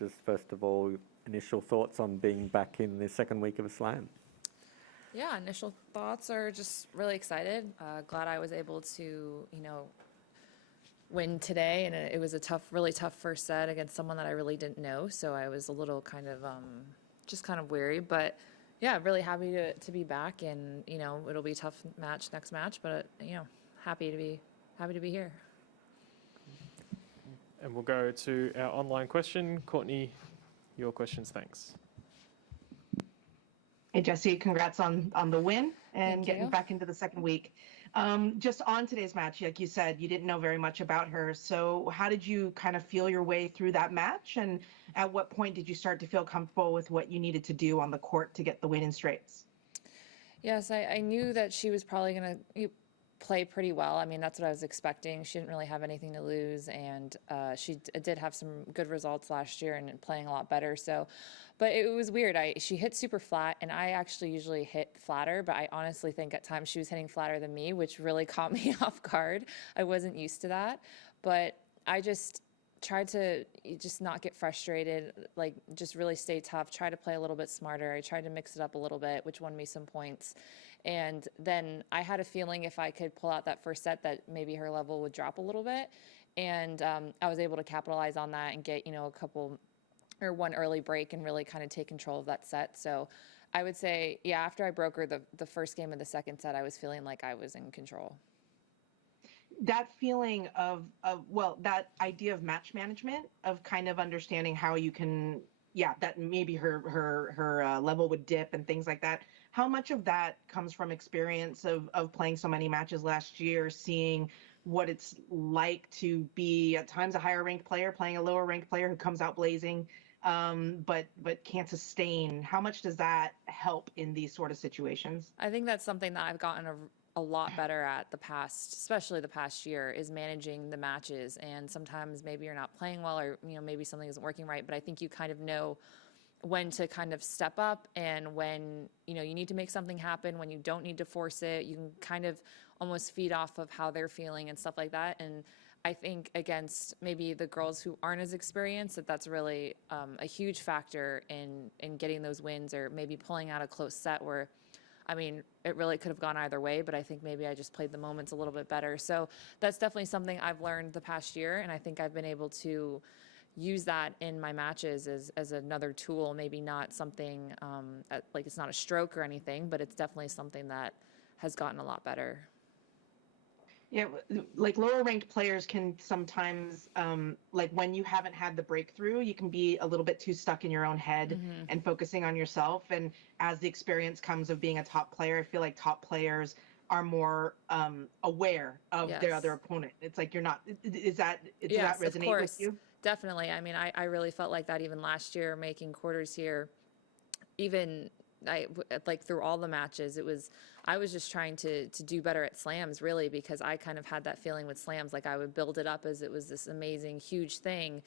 just first of all, initial thoughts on being back in the second week of a slam? Yeah, initial thoughts are just really excited. Glad I was able to, win today, and it was a really tough first set against someone that I really didn't know. So I was a little kind of just kind of weary, but yeah, really happy to be back, and it'll be a tough next match, but happy to be here. And we'll go to our online question. Courtney, your questions, thanks. Hey, Jessie, congrats on the win and getting back into the second week. Just on today's match, like you said, you didn't know very much about her. So how did you kind of feel your way through that match? And at what point did you start to feel comfortable with what you needed to do on the court to get the win in straights? Yes, I knew that she was probably going to play pretty well. I mean, that's what I was expecting. She didn't really have anything to lose, and she did have some good results last year and playing a lot better. So, but it was weird. She hit super flat, and I actually usually hit flatter, but I honestly think at times she was hitting flatter than me, which really caught me off guard. I wasn't used to that, but I just tried to just not get frustrated, like just really stay tough, try to play a little bit smarter. I tried to mix it up a little bit, which won me some points. And then I had a feeling if I could pull out that first set that maybe her level would drop a little bit. And I was able to capitalize on that and get, one early break and really kind of take control of that set. So I would say, yeah, after I broke her the first game of the second set, I was feeling like I was in control. That feeling of that idea of match management, of kind of understanding how you can, that maybe her level would dip and things like that. How much of that comes from experience of playing so many matches last year, seeing what it's like to be at times a higher ranked player playing a lower ranked player who comes out blazing, but can't sustain? How much does that help in these sort of situations? I think that's something that I've gotten a lot better at especially the past year, is managing the matches. And sometimes maybe you're not playing well, or maybe something isn't working right, but I think you kind of know when to kind of step up, and when you need to make something happen, when you don't need to force it. You can kind of almost feed off of how they're feeling and stuff like that. And I think against maybe the girls who aren't as experienced, that's really a huge factor in getting those wins, or maybe pulling out a close set where, I mean, it really could have gone either way, but I think maybe I just played the moments a little bit better. So that's definitely something I've learned the past year, and I think I've been able to use that in my matches as another tool. Maybe not something like it's not a stroke or anything, but it's definitely something that has gotten a lot better. Yeah, like lower ranked players can sometimes, like when you haven't had the breakthrough, you can be a little bit too stuck in your own head and focusing on yourself. And as the experience comes of being a top player, I feel like top players are more aware of their other opponent. It's like you're not, does that resonate with you? Definitely. I mean, I really felt like that even last year, making quarters here. Even like through all the matches, I was just trying to do better at slams, really, because I kind of had that feeling with slams, like I would build it up as it was this amazing, huge thing.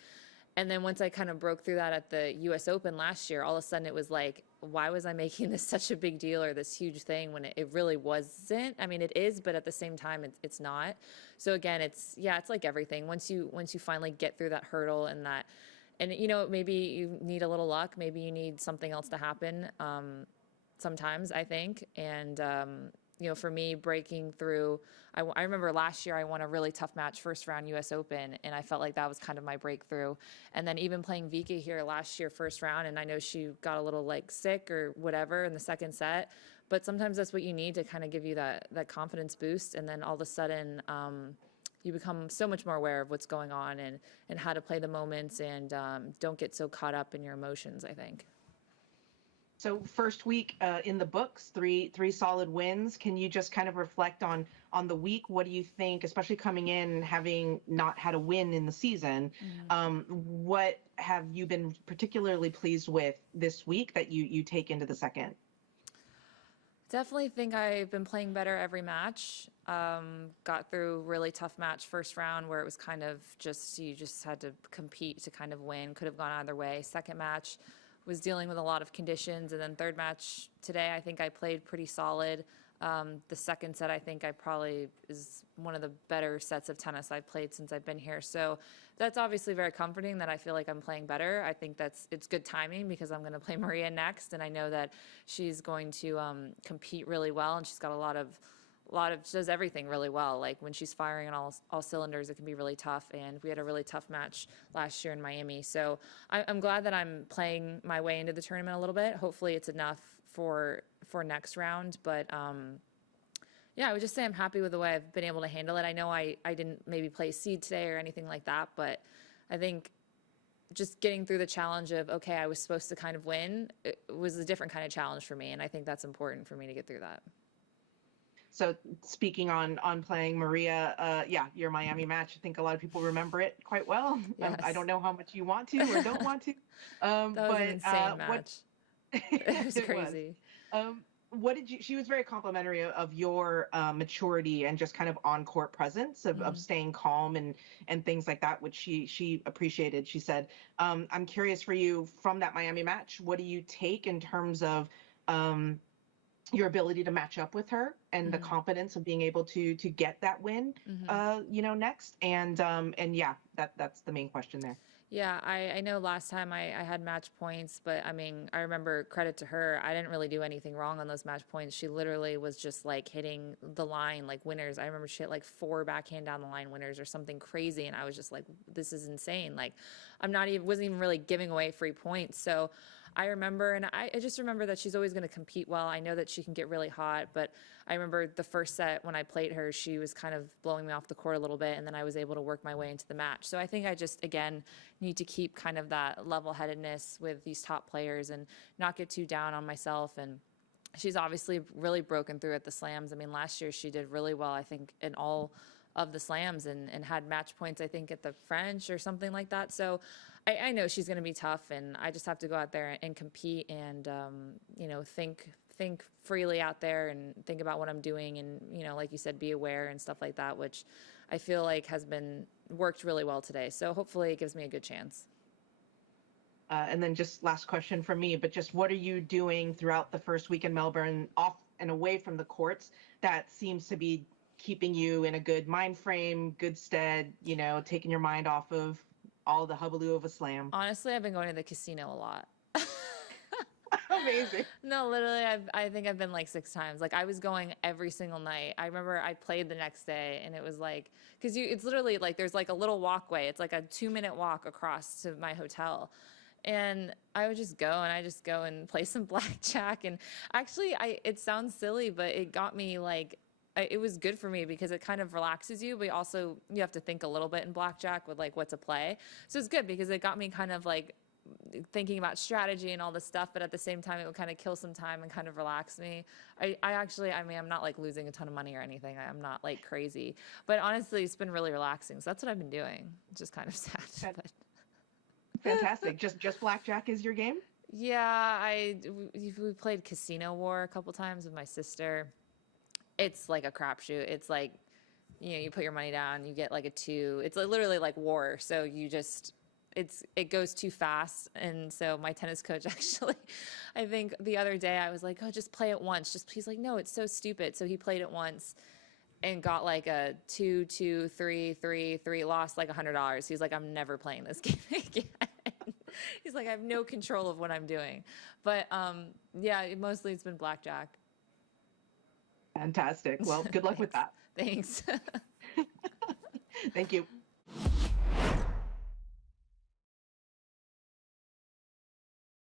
And then once I kind of broke through that at the US Open last year, all of a sudden it was like, why was I making this such a big deal or this huge thing when it really wasn't? I mean, it is, but at the same time, it's not. So again, it's like everything. Once you finally get through that hurdle and that, and maybe you need a little luck, maybe you need something else to happen. Sometimes I think, and for me, breaking through, I remember last year I won a really tough match, first round US Open, and I felt like that was kind of my breakthrough. And then even playing Vika here last year, first round, and I know she got a little like sick or whatever in the second set, but sometimes that's what you need to kind of give you that confidence boost. And then all of a sudden, you become so much more aware of what's going on and how to play the moments, and don't get so caught up in your emotions, I think. So first week in the books, three solid wins. Can you just kind of reflect on the week? What do you think, especially coming in having not had a win in the season? What have you been particularly pleased with this week that you take into the second? Definitely think I've been playing better every match. Got through a really tough match first round where it was kind of you just had to compete to kind of win. Could have gone either way. Second match was dealing with a lot of conditions, and then third match today, I think I played pretty solid. The second set, I think I probably is one of the better sets of tennis I've played since I've been here. So that's obviously very comforting that I feel like I'm playing better. I think it's good timing because I'm going to play Maria next, and I know that she's going to compete really well, and she's got a lot of she does everything really well. Like when she's firing on all cylinders, it can be really tough. And we had a really tough match last year in Miami. So I'm glad that I'm playing my way into the tournament a little bit. Hopefully it's enough for next round. But yeah, I would just say I'm happy with the way I've been able to handle it. I know I didn't maybe play seed today or anything like that, but I think just getting through the challenge of, okay, I was supposed to kind of win, it was a different kind of challenge for me. And I think that's important for me to get through that. So speaking on playing Maria, yeah, your Miami match, I think a lot of people remember it quite well. Yes. I don't know how much you want to or don't want to. That was an insane match. It was crazy. What did you, she was very complimentary of your maturity and just kind of on-court presence of staying calm and things like that, which she appreciated. She said, I'm curious for you from that Miami match, what do you take in terms of your ability to match up with her and the confidence of being able to get that win, next. And yeah, that's the main question there. Yeah, I know last time I had match points, but I mean, I remember, credit to her, I didn't really do anything wrong on those match points. She literally was just like hitting the line like winners. I remember she hit like 4 backhand down the line winners or something crazy. And I was just like, this is insane. Like wasn't even really giving away free points. So I remember, and I just remember that she's always going to compete well. I know that she can get really hot, but I remember the first set when I played her, she was kind of blowing me off the court a little bit, and then I was able to work my way into the match. So I think I just, again, need to keep kind of that level-headedness with these top players and not get too down on myself. And she's obviously really broken through at the slams. I mean, last year she did really well, I think, in all of the slams and had match points, I think, at the French or something like that. So I know she's going to be tough, and I just have to go out there and compete and, think freely out there and think about what I'm doing and, like you said, be aware and stuff like that, which I feel like has been worked really well today. So hopefully it gives me a good chance. And then just last question from me, but just what are you doing throughout the first week in Melbourne, off and away from the courts, that seems to be keeping you in a good mind frame, good stead, taking your mind off of all the hubbub of a slam? Honestly, I've been going to the casino a lot. Amazing. No, literally, I think I've been like 6 times. Like I was going every single night. I remember I played the next day, and it was like, because it's literally like there's like a little walkway. It's like a 2-minute walk across to my hotel. And I would just go and play some blackjack. And actually, it sounds silly, but it got me like, it was good for me because it kind of relaxes you, but also you have to think a little bit in blackjack with like what to play. So it's good because it got me kind of like thinking about strategy and all this stuff, but at the same time, it would kind of kill some time and kind of relax me. I mean, I'm not like losing a ton of money or anything. I'm not like crazy, but honestly, it's been really relaxing. So that's what I've been doing. It's just kind of sad. But. Fantastic. Just blackjack is your game? Yeah, we played Casino War a couple times with my sister. It's like a crapshoot. It's like, you put your money down, you get like a 2. It's literally like war. So it goes too fast. And so my tennis coach actually, I think the other day I was like, oh, just play it once. He's like, no, it's so stupid. So he played it once and got like a 2, 2, 3, 3, 3, lost like $100. He's like, I'm never playing this game again. He's like, I have no control of what I'm doing. But yeah, mostly it's been blackjack. Fantastic. Well, good luck with that. Thanks. Thank you.